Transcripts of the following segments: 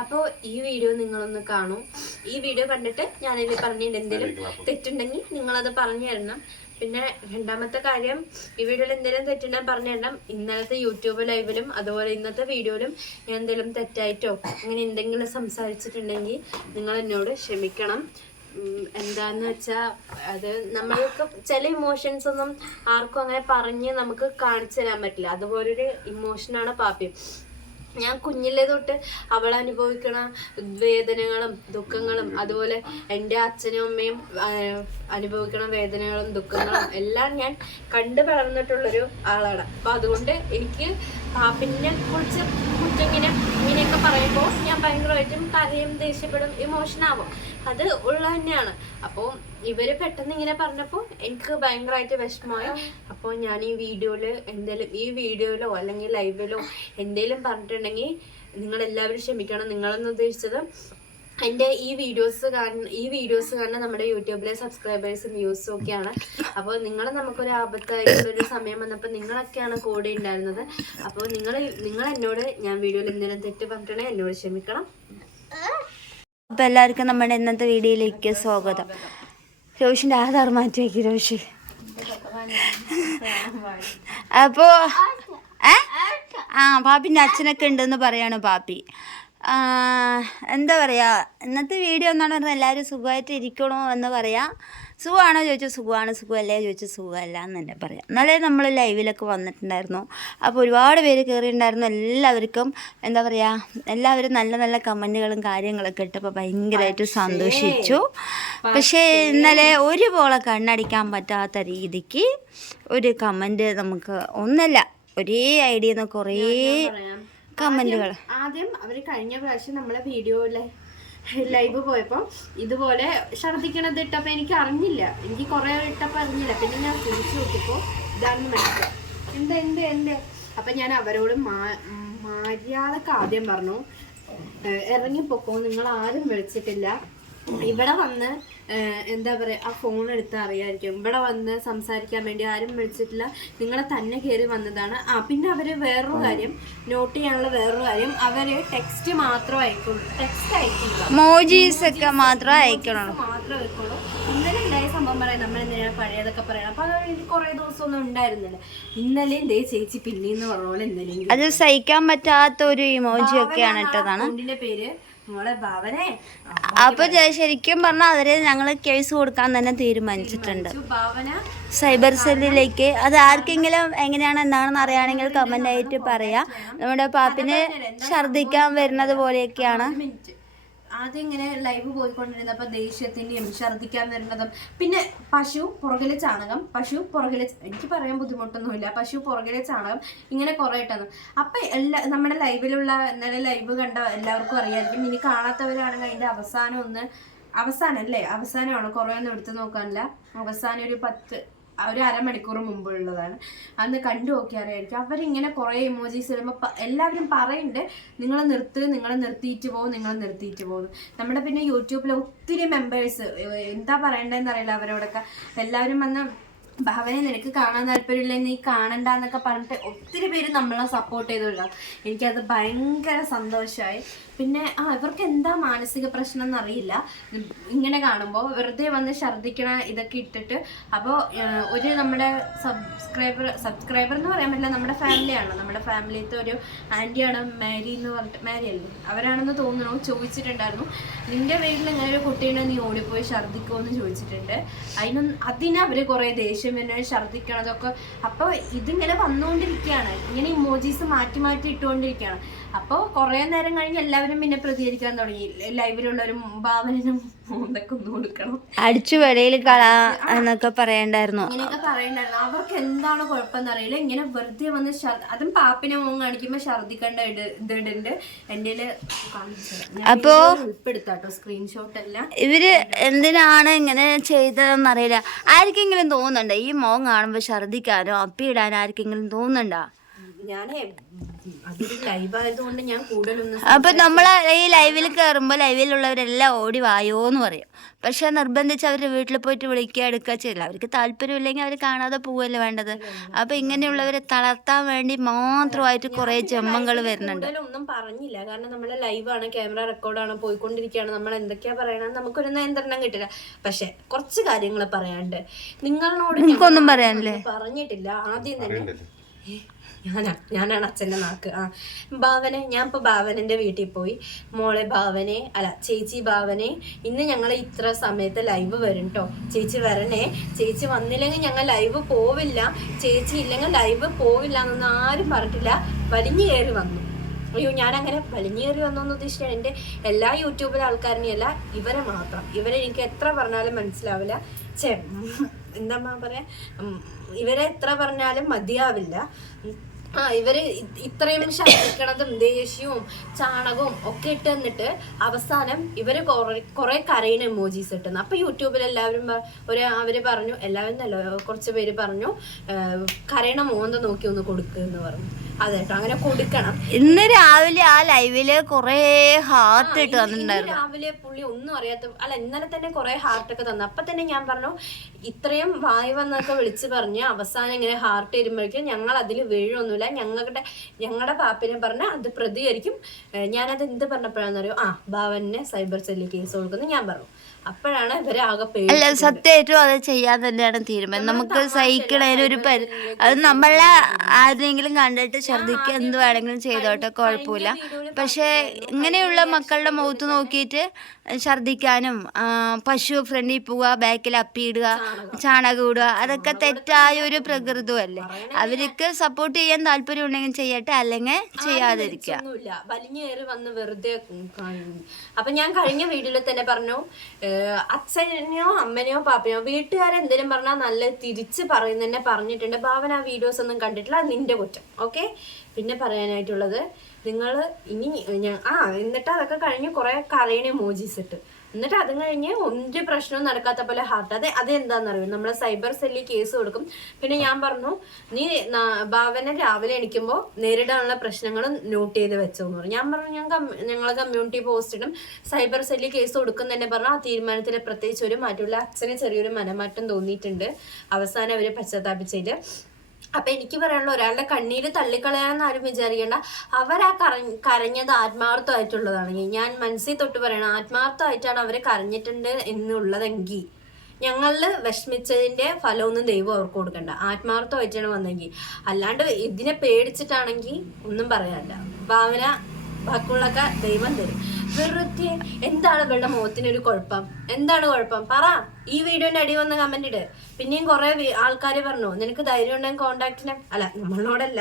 അപ്പോൾ ഈ വീഡിയോ നിങ്ങളൊന്ന് കാണൂ. ഈ വീഡിയോ കണ്ടിട്ട് ഞാനിതിൽ പറഞ്ഞിട്ട് എന്തെങ്കിലും തെറ്റുണ്ടെങ്കിൽ നിങ്ങളത് പറഞ്ഞു തരണം. പിന്നെ രണ്ടാമത്തെ കാര്യം, ഈ വീഡിയോയിൽ എന്തെങ്കിലും തെറ്റുണ്ടെങ്കിൽ പറഞ്ഞു തരണം. ഇന്നലത്തെ യൂട്യൂബ് ലൈവിലും അതുപോലെ ഇന്നത്തെ വീഡിയോയിലും ഞാൻ എന്തെങ്കിലും തെറ്റായിട്ടോ അങ്ങനെ എന്തെങ്കിലും സംസാരിച്ചിട്ടുണ്ടെങ്കിൽ നിങ്ങൾ എന്നോട് ക്ഷമിക്കണം. എന്താന്ന് വെച്ചാൽ അത് നമ്മൾക്ക് ചില ഇമോഷൻസ് ഒന്നും ആർക്കും അങ്ങനെ പറഞ്ഞ് നമുക്ക് കാണിച്ചു തരാൻ പറ്റില്ല. അതുപോലൊരു ഇമോഷനാണ് പാപ്പി. ഞാൻ കുഞ്ഞിലെ തൊട്ട് അവൾ അനുഭവിക്കണ വേദനകളും ദുഃഖങ്ങളും അതുപോലെ എൻ്റെ അച്ഛനും അമ്മയും അനുഭവിക്കണ വേദനകളും ദുഃഖങ്ങളും എല്ലാം ഞാൻ കണ്ടു വളർന്നിട്ടുള്ളൊരു ആളാണ്. അപ്പം അതുകൊണ്ട് എനിക്ക് പാപ്പിനെ കുറിച്ച് ഇങ്ങനെയൊക്കെ പറയുമ്പോൾ ഞാൻ ഭയങ്കരമായിട്ടും കരയും, ദേഷ്യപ്പെടും, ഇമോഷനാവും. അത് ഉള്ള തന്നെയാണ്. അപ്പോൾ ഇവര് പെട്ടെന്ന് ഇങ്ങനെ പറഞ്ഞപ്പോൾ എനിക്ക് ഭയങ്കരമായിട്ട് വിഷമമായി. അപ്പോൾ ഞാൻ ഈ വീഡിയോയിലോ അല്ലെങ്കിൽ ലൈവിലോ എന്തെങ്കിലും പറഞ്ഞിട്ടുണ്ടെങ്കിൽ നിങ്ങളെല്ലാവരും ക്ഷമിക്കണം. നിങ്ങളെന്ന് ഉദ്ദേശിച്ചത് എൻ്റെ ഈ വീഡിയോസ് കാരണം നമ്മുടെ യൂട്യൂബിലെ സബ്സ്ക്രൈബേഴ്സും വ്യൂസും ഒക്കെയാണ്. അപ്പോൾ നമുക്കൊരു ആപത്തായിട്ടുള്ളൊരു സമയം വന്നപ്പോൾ നിങ്ങളൊക്കെയാണ് കൂടെ ഉണ്ടായിരുന്നത്. അപ്പോൾ നിങ്ങൾ എന്നോട് ഞാൻ വീഡിയോയിൽ എന്തെങ്കിലും തെറ്റ് പറഞ്ഞിട്ടുണ്ടെങ്കിൽ എന്നോട് ക്ഷമിക്കണം. അപ്പോൾ എല്ലാവർക്കും നമ്മുടെ ഇന്നത്തെ വീഡിയോയിലേക്ക് സ്വാഗതം. രോഷിൻ്റെ ആധാർ മാറ്റി വയ്ക്കും രോഷി. അപ്പോൾ പാപ്പിൻ്റെ അച്ഛനൊക്കെ ഉണ്ടെന്ന് പറയാണ് പാപ്പി. എന്താ പറയുക, ഇന്നത്തെ വീഡിയോ എന്നാണ് പറഞ്ഞാൽ എല്ലാവരും സുഖമായിട്ട് ഇരിക്കണോ എന്ന് പറയാം. സുഖമാണോ ചോദിച്ചാൽ സുഖമാണ്, സുഖമല്ലേ ചോദിച്ചാൽ സുഖമല്ല എന്ന് തന്നെ പറയാം. എന്നാലേ നമ്മൾ ലൈവിലൊക്കെ വന്നിട്ടുണ്ടായിരുന്നു. അപ്പോൾ ഒരുപാട് പേര് കയറിയിട്ടുണ്ടായിരുന്നു. എല്ലാവർക്കും എന്താ പറയുക, എല്ലാവരും നല്ല നല്ല കമൻറ്റുകളും കാര്യങ്ങളൊക്കെ ഇട്ടപ്പോൾ ഭയങ്കരമായിട്ട് സന്തോഷിച്ചു. പക്ഷേ ഇന്നലെ ഒരു പോളെ കണ്ണടിക്കാൻ പറ്റാത്ത രീതിക്ക് ഒരു കമൻറ്റ് നമുക്ക് ഒന്നല്ല ഒരേ ഐഡിയ നിന്ന് കുറേ കമൻറ്റുകൾ. ആദ്യം അവർ കഴിഞ്ഞ പ്രാവശ്യം നമ്മളെ വീഡിയോയിലെ ലൈവ് പോയപ്പോൾ ഇതുപോലെ ഛർദ്ദിക്കണത് ഇട്ടപ്പോൾ എനിക്ക് അറിഞ്ഞില്ല. എനിക്ക് കുറേ ഇട്ടപ്പോൾ അറിഞ്ഞില്ല. പിന്നെ ഞാൻ തിരിച്ചു നോക്കിയപ്പോൾ ഇതാണെന്ന് മനസ്സിലായി. എന്ത് അപ്പം ഞാൻ അവരോട് മര്യാദക്ക് ആദ്യം പറഞ്ഞു, ഇറങ്ങിപ്പോക്കോ, നിങ്ങൾ ആരും വിളിച്ചിട്ടില്ല. ഇവിടെ വന്ന് എന്താ പറയുക, ആ ഫോൺ എടുത്താൽ അറിയാമായിരിക്കും. ഇവിടെ വന്ന് സംസാരിക്കാൻ വേണ്ടി ആരും വിളിച്ചിട്ടില്ല, നിങ്ങളെ തന്നെ കയറി വന്നതാണ്. പിന്നെ അവർ വേറൊരു കാര്യം നോട്ട് ചെയ്യാനുള്ള വേറൊരു കാര്യം, അവർ ടെക്സ്റ്റ് മാത്രം അയക്കുള്ളൂ. ടെക്സ്റ്റ് അയക്കില്ല, മോജീസ് ഒക്കെ മാത്രം അയക്കുള്ളൂ. ഇന്നലെ ഉണ്ടായ സംഭവം പറയാം, നമ്മൾ എന്തിനാണ് പഴയതൊക്കെ പറയണം. അപ്പൊ അത് കുറേ ദിവസമൊന്നും ഉണ്ടായിരുന്നില്ല. ഇന്നലെ ദേ ചേച്ചി പിന്നീന്ന് പറഞ്ഞ പോലെ ഇന്നലെ അത് സഹിക്കാൻ പറ്റാത്ത ഒരു ഇമോജി ഒക്കെയാണ് ഇട്ടതാണ്. പേര് അപ്പൊ ശരിക്കും പറഞ്ഞാൽ അവരെ ഞങ്ങൾ കേസ് കൊടുക്കാൻ തന്നെ തീരുമാനിച്ചിട്ടുണ്ട് സൈബർ സെല്ലിലേക്ക്. അത് ആർക്കെങ്കിലും എങ്ങനെയാണ് എന്താണെന്ന് അറിയാണെങ്കിൽ കമന്റ് ആയിട്ട് പറയാം. നമ്മുടെ പാപ്പിന് ഛർദ്ദിക്കാൻ വരുന്നത് പോലെയൊക്കെയാണ്. ആദ്യം ഇങ്ങനെ ലൈവ് പോയിക്കൊണ്ടിരുന്നപ്പോ ദേഷ്യത്തിന്റെയും ഛർദ്ദിക്കാൻ വരുന്നതും, പിന്നെ പശു പുറകിലെ ചാണകം, എനിക്ക് പറയാൻ ബുദ്ധിമുട്ടൊന്നുമില്ല, പശു പുറകിലെ ചാണകം, ഇങ്ങനെ കുറെ ഇട്ടത്. അപ്പൊ നമ്മുടെ ലൈവിലുള്ള ഇന്നലെ ലൈവ് കണ്ട എല്ലാവർക്കും അറിയാമായിരിക്കും. ഇനി കാണാത്തവരാണെങ്കിൽ അതിന്റെ അവസാനമാണ്, കുറെ ഒന്നും എടുത്തു നോക്കാനില്ല. അവസാനം ഒരു അരമണിക്കൂർ മുമ്പുള്ളതാണ്. അന്ന് കണ്ടു നോക്കി അറിയായിരിക്കും. അവരിങ്ങനെ കുറേ ഇമോജീസ് ഇടുമ്പോൾ എല്ലാവരും പറയുന്നുണ്ട്, നിങ്ങൾ നിർത്തിയിട്ട് പോകും. നമ്മുടെ പിന്നെ യൂട്യൂബിലെ ഒത്തിരി മെമ്പേഴ്സ് എന്താ പറയണ്ടതെന്ന് അറിയില്ല അവരോടൊക്കെ. എല്ലാവരും വന്ന് ഭാവനെ നിനക്ക് കാണാൻ താല്പര്യമില്ല, നീ കാണണ്ടെന്നൊക്കെ പറഞ്ഞിട്ട് ഒത്തിരി പേര് നമ്മളെ സപ്പോർട്ട് ചെയ്തുള്ള. എനിക്കത് ഭയങ്കര സന്തോഷമായി. പിന്നെ ഇവർക്ക് എന്താ മാനസിക പ്രശ്നം എന്നറിയില്ല. ഇങ്ങനെ കാണുമ്പോൾ വെറുതെ വന്ന് ഛർദ്ദിക്കണ ഇതൊക്കെ ഇട്ടിട്ട്. അപ്പോൾ ഒരു നമ്മുടെ സബ്സ്ക്രൈബർ എന്ന് പറയാൻ പറ്റില്ല, നമ്മുടെ ഫാമിലിയാണ്. നമ്മുടെ ഫാമിലിയിലത്തെ ഒരു ആൻറ്റിയാണ്, മാരി എന്ന് പറഞ്ഞിട്ട്, മാരി അല്ലേ അവരാണെന്ന് തോന്നുന്നു, ചോദിച്ചിട്ടുണ്ടായിരുന്നു, നിന്റെ വീട്ടിൽ ഇങ്ങനെ ഒരു കുട്ടീനെ നീ ഓടിപ്പോയി ഛർദ്ദിക്കുമോ എന്ന് ചോദിച്ചിട്ടുണ്ട്. അതിന് അവർ കുറേ ദേഷ്യം പിന്നെ ഛർദ്ദിക്കണതൊക്കെ. അപ്പോൾ ഇതിങ്ങനെ വന്നുകൊണ്ടിരിക്കുകയാണ്, ഇങ്ങനെ ഇമോജീസ് മാറ്റി ഇട്ടുകൊണ്ടിരിക്കുകയാണ്. അപ്പോൾ കുറേ നേരം കഴിഞ്ഞ് എല്ലാവരും പിന്നെ പ്രതികരിക്കാൻ തുടങ്ങി. ലൈവിലുള്ളവരും ഭാവനും ഇതൊക്കെ ഒന്ന് കൊടുക്കണം, അടിച്ചു വെളിയിൽ കളാ എന്നൊക്കെ പറയണ്ടായിരുന്നു. ഇങ്ങനെയൊക്കെ പറയണ്ടായിരുന്നു. അവർക്ക് എന്താണ് കുഴപ്പമെന്ന് അറിയില്ല. ഇങ്ങനെ വെറുതെ വന്ന് അതും പാപ്പിനെ മുഖം കാണിക്കുമ്പോൾ ഛർദ്ദിക്കേണ്ട ഇതുണ്ട്. എൻ്റെ അപ്പോ ഉൾപ്പെടുത്താട്ടോ സ്ക്രീൻഷോട്ട് എല്ലാം. ഇവര് എന്തിനാണ് ഇങ്ങനെ ചെയ്തതെന്നറിയില്ല. ആർക്കെങ്കിലും തോന്നുന്നുണ്ടോ ഈ മുഖം കാണുമ്പോൾ ഛർദ്ദിക്കാനോ അപ്പിയിടാനോ ആർക്കെങ്കിലും തോന്നുന്നുണ്ടോ? ഞാനേ അതൊരു ലൈവ് ആയതുകൊണ്ട് ഞാൻ കൂടുതലൊന്നും അപ്പൊ നമ്മള് ഈ ലൈവിൽ കയറുമ്പോ ലൈവിലുള്ളവരെല്ലാം ഓടി വായോന്ന് പറയും. പക്ഷെ നിർബന്ധിച്ച് അവരുടെ വീട്ടിൽ പോയിട്ട് വിളിക്കുക എടുക്കുക ചെയ്യില്ല. അവർക്ക് താല്പര്യമില്ലെങ്കിൽ അവർ കാണാതെ പോവല്ലേ വേണ്ടത്. അപ്പൊ ഇങ്ങനെയുള്ളവരെ തളർത്താൻ വേണ്ടി മാത്രമായിട്ട് കുറെ ജന്മങ്ങൾ വരുന്നുണ്ട്. ഒന്നും പറഞ്ഞില്ല, കാരണം നമ്മളെ ലൈവാണ്, ക്യാമറ റെക്കോർഡാണ്, പോയിക്കൊണ്ടിരിക്കുകയാണ്. നമ്മൾ എന്തൊക്കെയാ പറയണമെന്ന് നമുക്കൊരു നിയന്ത്രണം കിട്ടില്ല. പക്ഷെ കുറച്ച് കാര്യങ്ങൾ പറയാണ്ട് നിങ്ങളോട് എനിക്കൊന്നും പറയാനില്ലേ പറഞ്ഞിട്ടില്ല. ആദ്യം തന്നെ ഞാനാണ് അച്ഛൻ്റെ നാക്ക്. ഭാവനെ, ഞാൻ ഇപ്പോൾ ഭാവനൻ്റെ വീട്ടിൽ പോയി. മോളെ ഭാവനെ അല്ല ചേച്ചി ഭാവനെ, ഇന്ന് ഞങ്ങൾ ഇത്ര സമയത്ത് ലൈവ് വരും കേട്ടോ, ചേച്ചി വരണേ, ചേച്ചി വന്നില്ലെങ്കിൽ ഞങ്ങൾ ലൈവ് പോവില്ല, ചേച്ചി ഇല്ലെങ്കിൽ ലൈവ് പോവില്ല എന്നൊന്നും ആരും പറഞ്ഞിട്ടില്ല. വലിഞ്ഞു കയറി വന്നു. അയ്യോ, ഞാനങ്ങനെ വലിഞ്ഞു കയറി വന്നോന്ന് ഉദ്ദേശിച്ചാൽ എൻ്റെ എല്ലാ യൂട്യൂബിലെ ആൾക്കാരിനെയല്ല, ഇവരെ മാത്രം. ഇവരെ എനിക്ക് എത്ര പറഞ്ഞാലും മനസ്സിലാവില്ല. എന്താ പറയാ, ഇവരെ എത്ര പറഞ്ഞാലും മതിയാവില്ല. ഇവര് ഇത്രയും ശർദിക്കണതും ദേഷ്യവും ചാണകവും ഒക്കെ ഇട്ട് തന്നിട്ട് അവസാനം ഇവര് കുറെ കരയണ എമോജീസ് ഇട്ടുന്നു. അപ്പൊ യൂട്യൂബിൽ എല്ലാവരും അവര് പറഞ്ഞു, എല്ലാവരും നല്ല കുറച്ച് പേര് പറഞ്ഞു, കരയണ മോന്ത നോക്കി ഒന്ന് കൊടുക്കുക എന്ന് പറഞ്ഞു. അതെട്ടോ, അങ്ങനെ കൊടുക്കണം. ഇന്ന് രാവിലെ ആ ലൈവില് കൊറേ ഹാർട്ട് ഇട്ട് തന്നിട്ടുണ്ടായിരുന്നു. രാവിലെ പുള്ളി ഒന്നും അറിയാത്ത, അല്ല ഇന്നലെ തന്നെ കുറെ ഹാർട്ടൊക്കെ തന്നു. അപ്പൊ തന്നെ ഞാൻ പറഞ്ഞു, ഇത്രയും വായി വന്നൊക്കെ വിളിച്ച് പറഞ്ഞ് അവസാനം ഇങ്ങനെ ഹാർട്ട് വരുമ്പോഴേക്കും ഞങ്ങൾ അതിൽ വീഴൊന്നുമില്ല, ഞങ്ങളുടെ പാപ്പിനെ പറഞ്ഞാൽ അത് പ്രതികരിക്കും. ഞാനത് എന്ത് പറഞ്ഞപ്പോഴാണെന്നറിയോ, ഭാവനെ സൈബർ സെല്ലിൽ കേസ് കൊടുക്കുന്നു ഞാൻ പറഞ്ഞു. അപ്പോഴാണ് ഇവരെ ആകെ പേടി. അല്ല, സത്യമായിട്ടും അത് ചെയ്യാൻ തന്നെയാണ് തീരുമാനം. നമുക്ക് സഹിക്കണേനൊരു അത് നമ്മളെ ആരെങ്കിലും കണ്ടിട്ട് ഛർദിക്കുക എന്ത് വേണമെങ്കിലും ചെയ്തോട്ടെ, കുഴപ്പമില്ല. പക്ഷെ ഇങ്ങനെയുള്ള മക്കളുടെ മുഖത്ത് നോക്കിയിട്ട് ഛർദിക്കാനും പശു ഫ്രണ്ടിൽ പോവുക, ബാക്കിൽ അപ്പിയിടുക, ചാണകം ഇടുക, അതൊക്കെ തെറ്റായ ഒരു പ്രകൃതമല്ലേ. അവർക്ക് സപ്പോർട്ട് ചെയ്യാൻ താല്പര്യം ഉണ്ടെങ്കിൽ ചെയ്യട്ടെ, അല്ലെങ്കിൽ ചെയ്യാതിരിക്കുക. വലിഞ്ഞു കയറി വന്ന് വെറുതെ. അപ്പൊ ഞാൻ കഴിഞ്ഞ വീഡിയോയിൽ തന്നെ പറഞ്ഞു, അച്ഛനെയോ അമ്മനെയോ പാപ്പനെയോ വീട്ടുകാരെന്തെങ്കിലും പറഞ്ഞാൽ നല്ല തിരിച്ച് പറയുന്നതന്നെ പറഞ്ഞിട്ടുണ്ട്. ഭാവന ആ വീഡിയോസ് ഒന്നും കണ്ടിട്ടില്ല, അത് നിന്റെ കുറ്റം. ഓക്കെ, പിന്നെ പറയാനായിട്ടുള്ളത്, നിങ്ങൾ ഇനി എന്നിട്ട് അതൊക്കെ കഴിഞ്ഞ് കുറെ കരയണ എമോജീസ് ഇട്ട്, എന്നിട്ട് അതും കഴിഞ്ഞ് ഒരു പ്രശ്നവും നടക്കാത്ത പോലെ ഹാർട്ട്. അതെന്താണെന്നറിയോ, നമ്മളെ സൈബർ സെല്ലിൽ കേസ് കൊടുക്കും. പിന്നെ ഞാൻ പറഞ്ഞു, നീ ഭാവന രാവിലെ എണീക്കുമ്പോൾ നേരിടാനുള്ള പ്രശ്നങ്ങൾ നോട്ട് ചെയ്ത് വെച്ചോന്ന് പറഞ്ഞു. ഞാൻ പറഞ്ഞു, ഞങ്ങൾ കമ്മ്യൂണിറ്റി പോസ്റ്റ് ഇടും, സൈബർ സെല്ലിൽ കേസ് കൊടുക്കും തന്നെ പറഞ്ഞു. ആ തീരുമാനത്തിൽ പ്രത്യേകിച്ച് ഒരു മാറ്റമില്ല. അച്ഛന് ചെറിയൊരു മനമാറ്റം തോന്നിയിട്ടുണ്ട് അവസാനം അവര് പശ്ചാത്താപിച്ചതില്. അപ്പൊ എനിക്ക് പറയാനുള്ള, ഒരാളുടെ കണ്ണീര് തള്ളിക്കളയാന്ന് ആരും വിചാരിക്കേണ്ട. അവരാ കരഞ്ഞത് ആത്മാർത്ഥമായിട്ടുള്ളതാണെങ്കിൽ, ഞാൻ മനസ്സിൽ തൊട്ട് പറയണം, ആത്മാർത്ഥമായിട്ടാണ് അവര് കരഞ്ഞിട്ടുണ്ട് എന്നുള്ളതെങ്കിൽ ഞങ്ങളില് വിഷമിച്ചതിന്റെ ഫലമൊന്നും ദൈവം അവർക്ക് കൊടുക്കണ്ട. ആത്മാർത്ഥമായിട്ടാണ് വന്നെങ്കിൽ. അല്ലാണ്ട് ഇതിനെ പേടിച്ചിട്ടാണെങ്കിൽ ഒന്നും പറയാനില്ല. ഭാവന ബാക്കിയുള്ളൊക്കെ ദൈവം തരും. വെറുതെ എന്താണ് ഇവളുടെ മുഖത്തിനൊരു കുഴപ്പം? എന്താണ് കുഴപ്പം പറ. ഈ വീഡിയോന്റെ അടി വന്ന കമന്റ് ഇട്. പിന്നെയും കുറെ ആൾക്കാർ പറഞ്ഞു, നിനക്ക് ധൈര്യം ഉണ്ടെങ്കിൽ കോണ്ടാക്ടിനെ, അല്ല നമ്മളോടല്ല,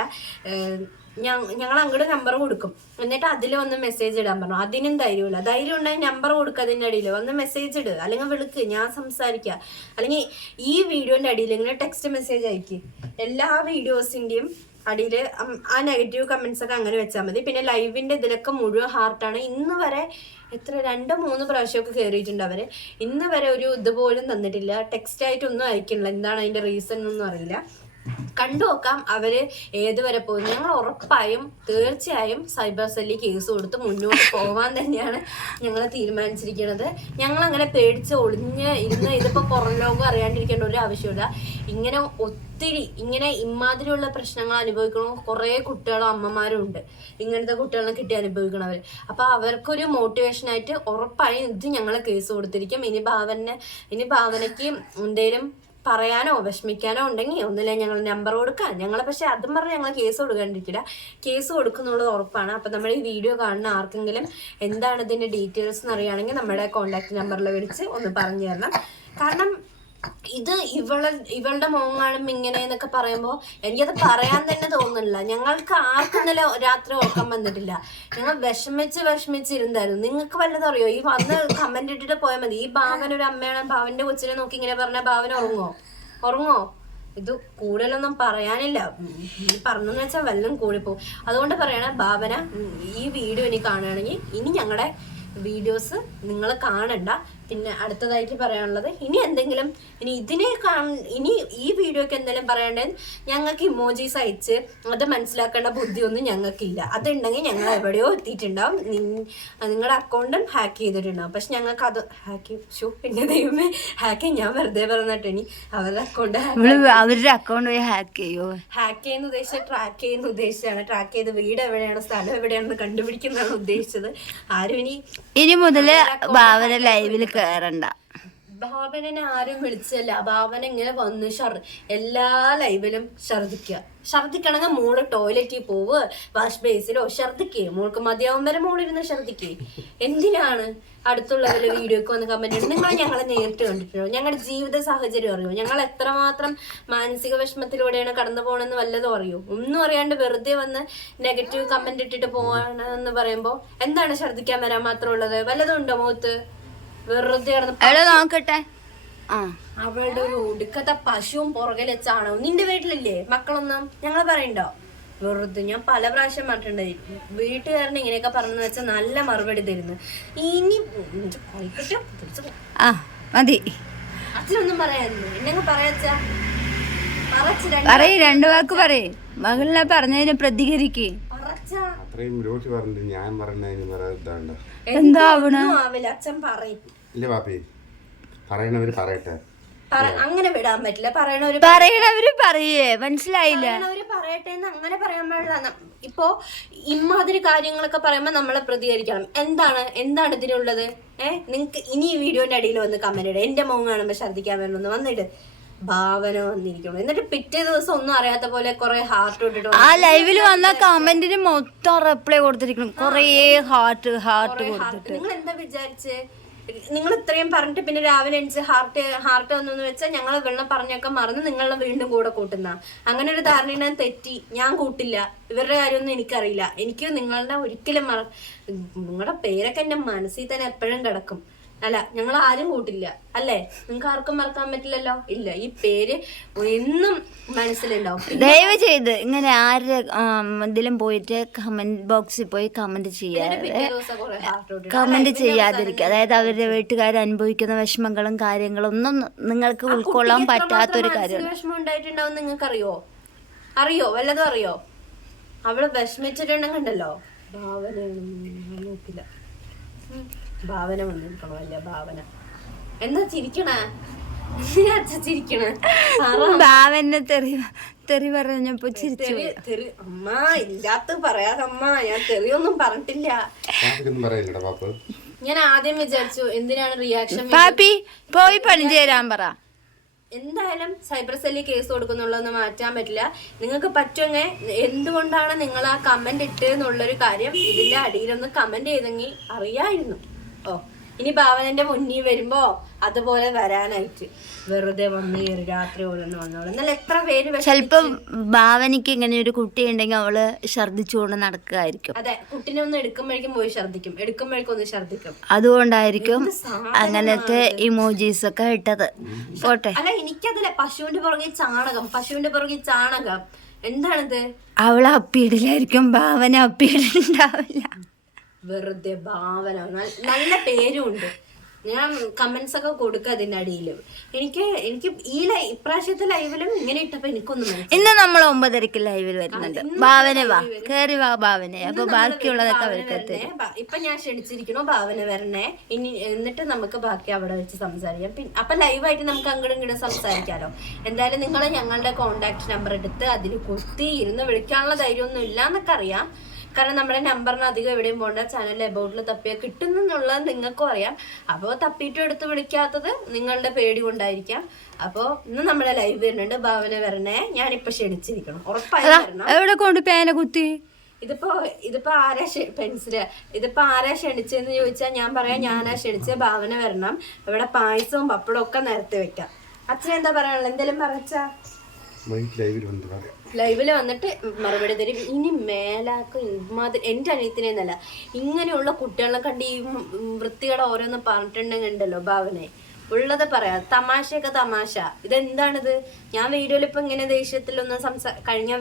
ഞങ്ങൾ അങ്ങോട്ട് നമ്പർ കൊടുക്കും, എന്നിട്ട് അതിൽ വന്ന് മെസ്സേജ് ഇടാൻ പറഞ്ഞു. അതിനും ധൈര്യമില്ല. ധൈര്യം ഉണ്ടെങ്കിൽ നമ്പർ കൊടുക്കുക, അതിൻ്റെ അടിയിൽ വന്ന് മെസ്സേജ് ഇട്, അല്ലെങ്കിൽ വിളിക്ക്, ഞാൻ സംസാരിക്കുക. അല്ലെങ്കിൽ ഈ വീഡിയോന്റെ അടിയിൽ ഇങ്ങനെ ടെക്സ്റ്റ് മെസ്സേജ് അയക്കുക. എല്ലാ വീഡിയോസിന്റെയും അടിയിൽ ആ നെഗറ്റീവ് കമന്റ്സ് ഒക്കെ അങ്ങനെ വെച്ചാൽ മതി. പിന്നെ ലൈവിന്റെ ഇതിലൊക്കെ മുഴുവൻ ഹാർട്ടാണ്. ഇന്ന് വരെ എത്ര 2-3 പ്രാവശ്യമൊക്കെ കയറിയിട്ടുണ്ട് അവര്. ഇന്ന് വരെ ഒരു ഇതുപോലും തന്നിട്ടില്ല, ടെക്സ്റ്റ് ആയിട്ടൊന്നും അയക്കണില്ല. എന്താണ് അതിന്റെ റീസൺ ഒന്നും അറിയില്ല. കണ്ടു നോക്കാം അവര് ഏതുവരെ പോകും. ഞങ്ങൾ ഉറപ്പായും തീർച്ചയായും സൈബർ സെല്ലിൽ കേസ് കൊടുത്ത് മുന്നോട്ട് പോവാൻ തന്നെയാണ് ഞങ്ങൾ തീരുമാനിച്ചിരിക്കുന്നത്. ഞങ്ങൾ അങ്ങനെ പേടിച്ച് ഒളിഞ്ഞ് ഇരുന്ന് ഇതിപ്പോ പുറം ലോകം അറിയാണ്ടിരിക്കേണ്ട ഒരു ആവശ്യമില്ല. ഇങ്ങനെ ഒത്തിരി ഇങ്ങനെ ഇമാതിരിയുള്ള പ്രശ്നങ്ങൾ അനുഭവിക്കണ കുറേ കുട്ടികളും അമ്മമാരും ഉണ്ട്, ഇങ്ങനത്തെ കുട്ടികളെ കിട്ടി അനുഭവിക്കണവർ. അപ്പൊ അവർക്കൊരു മോട്ടിവേഷനായിട്ട് ഉറപ്പായും ഇത് ഞങ്ങൾ കേസ് കൊടുത്തിരിക്കും. ഇനി ഭാവനയ്ക്ക് എന്തേലും പറയാനോ വിഷമിക്കാനോ ഉണ്ടെങ്കിൽ ഒന്നില്ല ഞങ്ങൾ നമ്പർ കൊടുക്കാം. ഞങ്ങൾ പക്ഷെ അതും പറഞ്ഞ് ഞങ്ങൾ കേസ് കൊടുക്കാണ്ടിരിക്കില്ല, കേസ് കൊടുക്കുന്നുള്ളത് ഉറപ്പാണ്. അപ്പം നമ്മൾ ഈ വീഡിയോ കാണുന്ന ആർക്കെങ്കിലും എന്താണ് ഇതിൻ്റെ ഡീറ്റെയിൽസ് എന്ന് അറിയുകയാണെങ്കിൽ നമ്മുടെ കോൺടാക്ട് നമ്പറിൽ വിളിച്ച് ഒന്ന് പറഞ്ഞു തരണം. കാരണം ഇത് ഇവളുടെ മോൻ കാണുമ്പോൾ ഇങ്ങനെ എന്നൊക്കെ പറയുമ്പോൾ എനിക്കത് പറയാൻ തന്നെ തോന്നുന്നില്ല. ഞങ്ങൾക്ക് ആർക്കും ഇന്നലെ രാത്രി ഉറക്കം വന്നിട്ടില്ല. ഞങ്ങൾ വിഷമിച്ചിരുന്നായിരുന്നു. നിങ്ങൾക്ക് വല്ലതും അറിയോ? ഈ വന്ന് കമന്റ് ഇട്ടിട്ട് പോയാൽ മതി. ഈ ഭാവന ഒരു അമ്മയാണ്, ഭാവന്റെ കൊച്ചിനെ നോക്കി ഇങ്ങനെ പറഞ്ഞാൽ ഭാവന ഉറങ്ങോ? ഇത് കൂടുതലൊന്നും പറയാനില്ല. പറഞ്ഞെന്ന് വെച്ചാൽ വല്ലതും കൂടിപ്പോവും. അതുകൊണ്ട് പറയണ, ഭാവന ഈ വീഡിയോ ഇനി കാണുകയാണെങ്കിൽ ഇനി ഞങ്ങളുടെ വീഡിയോസ് നിങ്ങൾ കാണണ്ട. പിന്നെ അടുത്തതായിട്ട് പറയാനുള്ളത്, ഇനി എന്തെങ്കിലും ഇനി ഇനി ഈ വീഡിയോക്ക് എന്തെങ്കിലും പറയണ്ടെങ്കിൽ ഞങ്ങൾക്ക് ഇമോജീസ് അയച്ച് അത് മനസ്സിലാക്കേണ്ട ബുദ്ധിയൊന്നും ഞങ്ങൾക്കില്ല. അതുണ്ടെങ്കിൽ ഞങ്ങൾ എവിടെയോ എത്തിയിട്ടുണ്ടാവും, നിങ്ങളുടെ അക്കൗണ്ടും ഹാക്ക് ചെയ്തിട്ടുണ്ടാവും. പക്ഷെ ഞങ്ങൾക്ക് അത് പിന്നെ ദൈവമേ ഹാക്ക് ഞാൻ വെറുതെ പറഞ്ഞിട്ട് ഇനി അവരുടെ അക്കൗണ്ട് ഹാക്ക് ചെയ്യുന്ന ഉദ്ദേശിച്ച ട്രാക്ക് ചെയ്യുന്ന ഉദ്ദേശിച്ചാണ്. ട്രാക്ക് ചെയ്ത് വീട് എവിടെയാണ് സ്ഥലം എവിടെയാണെന്ന് കണ്ടുപിടിക്കുന്നതാണ് ഉദ്ദേശിച്ചത്. ആരും ഇനി മുതല് ഭാവന ലൈവിൽ കേറണ്ട. ഭാവനെ ആരും വിളിച്ചല്ല. ഭാവന ഇങ്ങനെ വന്ന് എല്ലാ ലൈവിലും ഛർദിക്കണമെങ്കിൽ മോള് ടോയ്ലറ്റിൽ പോവ്, വാഷ് ബേസിലോ ഛർദിക്കേ. മോൾക്ക് മതിയാവും വരെ മോളിരുന്ന് ഛർദിക്കേ. എന്തിനാണ് അടുത്തുള്ളവരുടെ വീഡിയോക്ക് വന്ന് കമന്റ് ചെയ്യണം? നിങ്ങൾ ഞങ്ങളെ നേരിട്ട് കണ്ടിട്ടുണ്ടോ? ഞങ്ങളുടെ ജീവിത സാഹചര്യം അറിയോ? ഞങ്ങൾ എത്രമാത്രം മാനസിക വിഷമത്തിലൂടെയാണ് കടന്നു പോകണമെന്ന് വല്ലതും അറിയോ? ഒന്നും അറിയാണ്ട് വെറുതെ വന്ന് നെഗറ്റീവ് കമന്റ് ഇട്ടിട്ട് പോവാണെന്ന് പറയുമ്പോ എന്താണ് ഛർദിക്കാൻ വരാൻ മാത്രം ഉള്ളത്? വല്ലതും ഉണ്ടോ മുഖത്ത്? വെറുതെ നോക്കട്ടെ. അവളുടെ ഒരു ഒടുക്കത്തെ പശുവും പുറകിലെ ചാണകവും. നിന്റെ വീട്ടിലില്ലേ മക്കളൊന്നും? ഞങ്ങൾ പറയണ്ടോ? വെറുതെ ഞാൻ പല പ്രാവശ്യം പറഞ്ഞിട്ടുണ്ടായി. വീട്ടുകാരനെ ഇങ്ങനെയൊക്കെ പറഞ്ഞു വെച്ചാൽ നല്ല മറുപടി തരുന്നു. ഇനി മതി, അച്ഛനൊന്നും പറയാനില്ല. എന്നെ പറയാച്ചാ രണ്ടു വാക്ക് പറയേ. മകളിനെ പറഞ്ഞതിന് പ്രതികരിക്കേ. എന്താ ആവില്ല അച്ഛൻ പറയും. അങ്ങനെ വിടാൻ പറ്റില്ല. പറയണവര് പറയേ. മനസ്സിലായില്ല. പറയട്ടെ എന്ന് അങ്ങനെ പറയാൻ പാടില്ല. ഇപ്പോ ഇമാതിരി കാര്യങ്ങളൊക്കെ പറയുമ്പോ നമ്മളെ പ്രതികരിക്കണം. എന്താണ് ഇതിനുള്ളത്? നിങ്ങക്ക് ഇനി ഈ വീഡിയോന്റെ അടിയിൽ വന്ന് കമന്റ് ഇടുക. എന്റെ മുഖം കാണുമ്പോ ഛർദിക്കാൻ വരണമെന്ന് വന്നിട്ട് ഭാവന വന്നിരിക്കണം. എന്നിട്ട് പിറ്റേ ദിവസം ഒന്നും അറിയാത്ത പോലെ കുറെ ഹാർട്ട് ഇട്ടിട്ട് ആ ലൈവില് വന്ന കമന്റിന് മൊത്തം റിപ്ലൈ കൊടുത്തിരിക്കണം. കൊറേ ഹാർട്ട് കൊടുത്തിട്ട്. നിങ്ങൾ എന്താ വിചാരിച്ചേ? നിങ്ങൾ ഇത്രയും പറഞ്ഞിട്ട് പിന്നെ രാവിലെ എണിച്ച് ഹാർട്ട് വന്നു വെച്ചാൽ ഞങ്ങൾ വെള്ളം പറഞ്ഞൊക്കെ മറന്ന് നിങ്ങളെ വീണ്ടും കൂടെ കൂട്ടുന്ന അങ്ങനെ ഒരു ധാരണ തെറ്റി. ഞാൻ കൂട്ടില്ല. ഇവരുടെ കാര്യമൊന്നും എനിക്കറിയില്ല. എനിക്ക് നിങ്ങളുടെ ഒരിക്കലും നിങ്ങളുടെ പേരൊക്കെ എന്റെ മനസ്സിൽ തന്നെ എപ്പോഴും കിടക്കും. അല്ല, ഞങ്ങൾ ആരും കൂട്ടില്ല അല്ലേ? നിങ്ങൾക്ക് ആർക്കും മറക്കാൻ പറ്റില്ലല്ലോ. ഇല്ല, ഈ പേര് എന്നും മനസ്സിലുണ്ടാവും. ദയവ് ചെയ്ത് ഇങ്ങനെ ആര് ഇതിലും പോയിട്ട് കമന്റ് ബോക്സിൽ പോയി കമന്റ് ചെയ്യാതിരിക്കുക. അതായത് അവരുടെ വീട്ടുകാർ അനുഭവിക്കുന്ന വിഷമങ്ങളും കാര്യങ്ങളും ഒന്നും നിങ്ങൾക്ക് ഉൾക്കൊള്ളാൻ പറ്റാത്തൊരു കാര്യം. വിഷമം ഉണ്ടായിട്ടുണ്ടാവും. നിങ്ങൾക്ക് അറിയോ വല്ലതും അറിയോ? അവള് വിഷമിച്ചിട്ടുണ്ടെങ്കിണ്ടല്ലോ നോക്കില്ല. ഭാവന വന്നിരിക്കണോ? അല്ല ഭാവന എന്താ ചിരിക്കണ? ഭാവന തെറി പറഞ്ഞപ്പോ ചിരിച്ചു. അമ്മ ഇല്ലാത്ത പറയാതമ്മ, ഞാൻ തെറിയൊന്നും പറഞ്ഞിട്ടില്ല. ഞാൻ ആദ്യം വിചാരിച്ചു എന്തിനാണ് റിയാക്ഷൻ. പാപ്പി പോയി പണി ചേരാൻ പറ. എന്തായാലും സൈബർ സെല്ലിൽ കേസ് കൊടുക്കുന്നുള്ളതൊന്നും മാറ്റാൻ പറ്റില്ല. നിങ്ങൾക്ക് പറ്റുമെങ്കിൽ എന്തുകൊണ്ടാണ് നിങ്ങൾ ആ കമന്റ് ഇട്ട് എന്നുള്ളൊരു കാര്യം ഇതിന്റെ അടിയിലൊന്ന് കമന്റ് ചെയ്തെങ്കിൽ അറിയായിരുന്നു. ഇനി ഭാവനന്റെ മുന്നിൽ വരുമ്പോ അതുപോലെ വരാനായിട്ട് വെറുതെ വന്ന് കയറി രാത്രി ഓരോന്ന് വന്നോളൂ. എന്നാൽ എത്ര പേര് ചിലപ്പോ ഭാവനയ്ക്ക് ഇങ്ങനെ ഒരു കുട്ടി ഉണ്ടെങ്കിൽ അവള് ഛർദിച്ചുകൊണ്ട് നടക്കുകയായിരിക്കും. അതെ, കുട്ടിനെ ഒന്ന് എടുക്കുമ്പോഴേക്കും പോയി ഛർദിക്കും, എടുക്കുമ്പോഴേക്കും ഒന്ന് ഛർദിക്കും. അതുകൊണ്ടായിരിക്കും അങ്ങനത്തെ ഇമോജീസ് ഒക്കെ ഇട്ടത്. പോട്ടെ. അല്ല, എനിക്കതില്ല. പശുവിന്റെ പുറകെ ചാണകം എന്താണിത്? അവള് അപ്പീടിലായിരിക്കും, ഭാവന അപ്പീടുണ്ടാവില്ല. വെറുതെ ഭാവന. നല്ല പേരും ഉണ്ട്. ഞാൻ കമന്റ്സ് ഒക്കെ കൊടുക്കുക അതിന്റെ അടിയിൽ. എനിക്ക് ഈ ഇപ്രാവശ്യത്തെ ലൈവിലും ഇങ്ങനെ ഇട്ടപ്പോ എനിക്കൊന്നും ഇന്ന് നമ്മൾ 9:30 ലൈവിൽ വരുന്നുണ്ട്. ഭാവന വാ, കേറി വാ ഭാവന. അപ്പൊ ബാക്കിയുള്ളതൊക്കെ അവർക്ക് ഇപ്പൊ ഞാൻ ക്ഷണിച്ചിരിക്കണോ ഭാവന വരണേ. ഇനി എന്നിട്ട് നമുക്ക് ബാക്കി അവിടെ വെച്ച് സംസാരിക്കാം. അപ്പൊ ലൈവായിട്ട് നമുക്ക് അങ്ങോട്ടും ഇങ്ങോട്ടും സംസാരിക്കാലോ. എന്തായാലും നിങ്ങൾ ഞങ്ങളുടെ കോണ്ടാക്ട് നമ്പർ എടുത്ത് അതിൽ കുത്തി ഇരുന്ന് വിളിക്കാനുള്ള ധൈര്യമൊന്നും ഇല്ല എന്നൊക്കെ അറിയാം. കാരണം നമ്മുടെ നമ്പറിന് അധികം എവിടെയും പോകണ്ട. ചാനലിൽ അബൌട്ടിൽ തപ്പിയാൽ കിട്ടുന്നുള്ളത് നിങ്ങൾക്കും അറിയാം. അപ്പോൾ തപ്പിയിട്ടും എടുത്ത് വിളിക്കാത്തത് നിങ്ങളുടെ പേടി കൊണ്ടായിരിക്കാം. അപ്പോൾ ഇന്ന് നമ്മുടെ ലൈവ് വരുന്നുണ്ട്. ഭാവന വരണേ. ഞാനിപ്പോ ക്ഷണിച്ചിരിക്കണം, ഉറപ്പായി വരണം. എവിടെ കൊണ്ട് പേന കുത്തി? ഇതിപ്പോ ആരാ പെൻസില്? ഇതിപ്പോ ആരാ ക്ഷണിച്ചെന്ന് ചോദിച്ചാൽ ഞാൻ പറയാം ഞാനാ ക്ഷണിച്ചത്. ഭാവന വരണം. ഇവിടെ പായസവും പപ്പടവും ഒക്കെ നേരത്തെ വെക്കാം. അച്ഛൻ എന്താ പറയാനുള്ളത്? എന്തെങ്കിലും പറച്ചാ ലൈവില് വന്നിട്ട് മറുപടി തരും. ഇനി മേലാക്കും എന്റെ അനിയത്തിനെന്നല്ല, ഇങ്ങനെയുള്ള കുട്ടികളെ കണ്ട് ഈ വൃത്തിയുടെ ഓരോന്ന് പറഞ്ഞിട്ടുണ്ടെങ്കിൽ ഉണ്ടല്ലോ ഭാവനെ ഉള്ളത് പറയാം. തമാശയൊക്കെ തമാശ. ഇതെന്താണിത്? ഞാൻ വീഡിയോയിൽ ഇപ്പൊ ഇങ്ങനെ ദേഷ്യത്തിലൊന്നും കഴിഞ്ഞ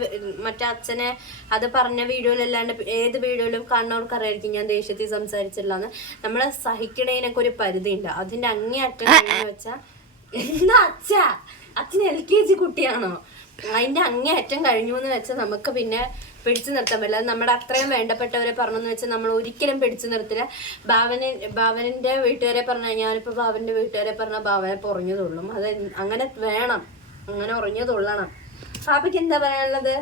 മറ്റേ അച്ഛനെ അത് പറഞ്ഞ വീഡിയോയിലല്ലാണ്ട് ഏത് വീഡിയോയിലും കാണുന്നവർക്ക് അറിയായിരിക്കും ഞാൻ ദേഷ്യത്തിൽ സംസാരിച്ചില്ലാന്ന്. നമ്മളെ സഹിക്കണേനൊക്കെ ഒരു പരിധി ഉണ്ട്. അതിന്റെ അങ്ങേയറ്റം കഴിഞ്ഞു വെച്ചാ എന്താ അച്ഛൻ LKG കുട്ടിയാണോ? അതിന്റെ അങ്ങേയറ്റം കഴിഞ്ഞു എന്ന് വെച്ചാൽ നമുക്ക് പിന്നെ പിടിച്ചു നിർത്താൻ പറ്റില്ല. നമ്മുടെ അത്രയും വേണ്ടപ്പെട്ടവരെ പറഞ്ഞെന്ന് വെച്ചാൽ നമ്മൾ ഒരിക്കലും പിടിച്ചു നിർത്തില്ല. ഭാവനിന്റെ വീട്ടുകാരെ പറഞ്ഞാൽ ഞാനിപ്പോ ഭാവന്റെ വീട്ടുകാരെ പറഞ്ഞാൽ ഭാവനെ പൊറഞ്ഞതുള്ളും. അത് അങ്ങനെ വേണം, അങ്ങനെ ഉറഞ്ഞതുള്ളണം. പാപ്പയ്ക്ക് എന്താ പറയാനുള്ളത്?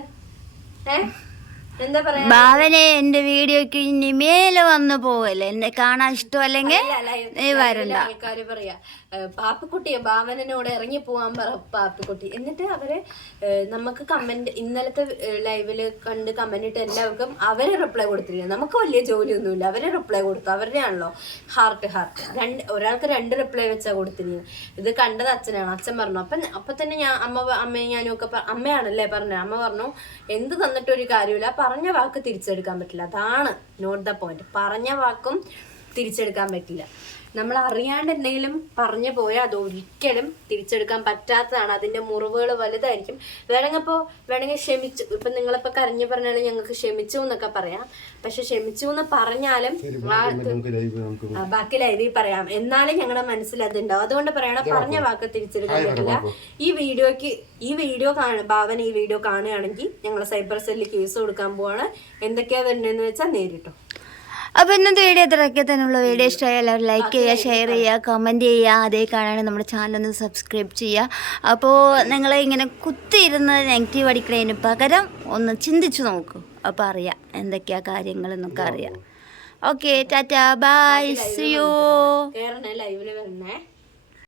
എന്താ പറയാ? ഭാവനെ എന്റെ വീഡിയോക്ക് ഇനി മേലെ വന്നു പോവല്ലേ, എന്നെ കാണാൻ ഇഷ്ടമല്ലെങ്കിൽ നീ വരണ്ട. ആൾക്കാര് പറയാ പാപ്പിക്കുട്ടിയെ ഭാവനോട് ഇറങ്ങി പോവാൻ പറ പാപ്പിക്കുട്ടി. എന്നിട്ട് അവര് നമുക്ക് കമന്റ് ഇന്നലത്തെ ലൈവില് കണ്ട് കമന്റ് ഇട്ട് എല്ലാവർക്കും അവരെ റിപ്ലൈ കൊടുത്തില്ല. നമുക്ക് വലിയ ജോലിയൊന്നുമില്ല, അവരെ റിപ്ലൈ കൊടുത്തു. അവരുടെ ആണല്ലോ ഹാർട്ട്. ഒരാൾക്ക് 2 റിപ്ലൈ വെച്ചാ കൊടുത്തിരുന്നത്. ഇത് കണ്ടത് അച്ഛനാണ്. അച്ഛൻ പറഞ്ഞു. അപ്പൊ തന്നെ അമ്മയും ഞാനും ഒക്കെ അമ്മയാണല്ലേ പറഞ്ഞത്. അമ്മ പറഞ്ഞു എന്ത് തന്നിട്ടൊരു കാര്യമില്ല, പറഞ്ഞ വാക്ക് തിരിച്ചെടുക്കാൻ പറ്റില്ല. അതാണ് നോട്ട് ദ പോയിന്റ്. പറഞ്ഞ വാക്കും തിരിച്ചെടുക്കാൻ പറ്റില്ല. നമ്മൾ അറിയാണ്ട് എന്തെങ്കിലും പറഞ്ഞു പോയാൽ അത് ഒരിക്കലും തിരിച്ചെടുക്കാൻ പറ്റാത്തതാണ്. അതിന്റെ മുറിവുകൾ വലുതായിരിക്കും. വേണമെങ്കിൽ ക്ഷമിച്ചു. ഇപ്പൊ നിങ്ങളിപ്പോ കരഞ്ഞു പറഞ്ഞാലും ഞങ്ങൾക്ക് ക്ഷമിച്ചു എന്നൊക്കെ പറയാം. പക്ഷെ ക്ഷമിച്ചു എന്ന് പറഞ്ഞാലും ബാക്കി ലൈവിൽ പറയാം. എന്നാലും ഞങ്ങളുടെ മനസ്സിൽ അതുണ്ടാവും. അതുകൊണ്ട് പറയണം, പറഞ്ഞ വാക്ക് തിരിച്ചെടുക്കാൻ പറ്റില്ല. ഈ വീഡിയോ ഭാവന ഈ വീഡിയോ കാണുകയാണെങ്കിൽ ഞങ്ങൾ സൈബർ സെല്ലിൽ കേസ് കൊടുക്കാൻ പോവാണ്. എന്തൊക്കെയാ വരുന്നതെന്ന് വെച്ചാൽ നേരിട്ടോ. അപ്പോൾ ഇന്നത്തെ വീഡിയോ ഇത്രയൊക്കെ തന്നെയുള്ള വീഡിയോ ഇഷ്ടമായ എല്ലാവരും ലൈക്ക് ചെയ്യുക, ഷെയർ ചെയ്യുക, കമൻറ്റ് ചെയ്യുക. അതേ കാണാൻ നമ്മുടെ ചാനലൊന്ന് സബ്സ്ക്രൈബ് ചെയ്യുക. അപ്പോൾ നിങ്ങൾ ഇങ്ങനെ കുത്തിയിരുന്ന് നെഗറ്റീവ് അടിക്കുന്നതിന് പകരം ഒന്ന് ചിന്തിച്ചു നോക്കൂ. അപ്പോൾ അറിയാം എന്തൊക്കെയാണ് കാര്യങ്ങളെന്നൊക്കെ അറിയാം. Okay, tata, bye, see you. ലൈവില് വരണേ.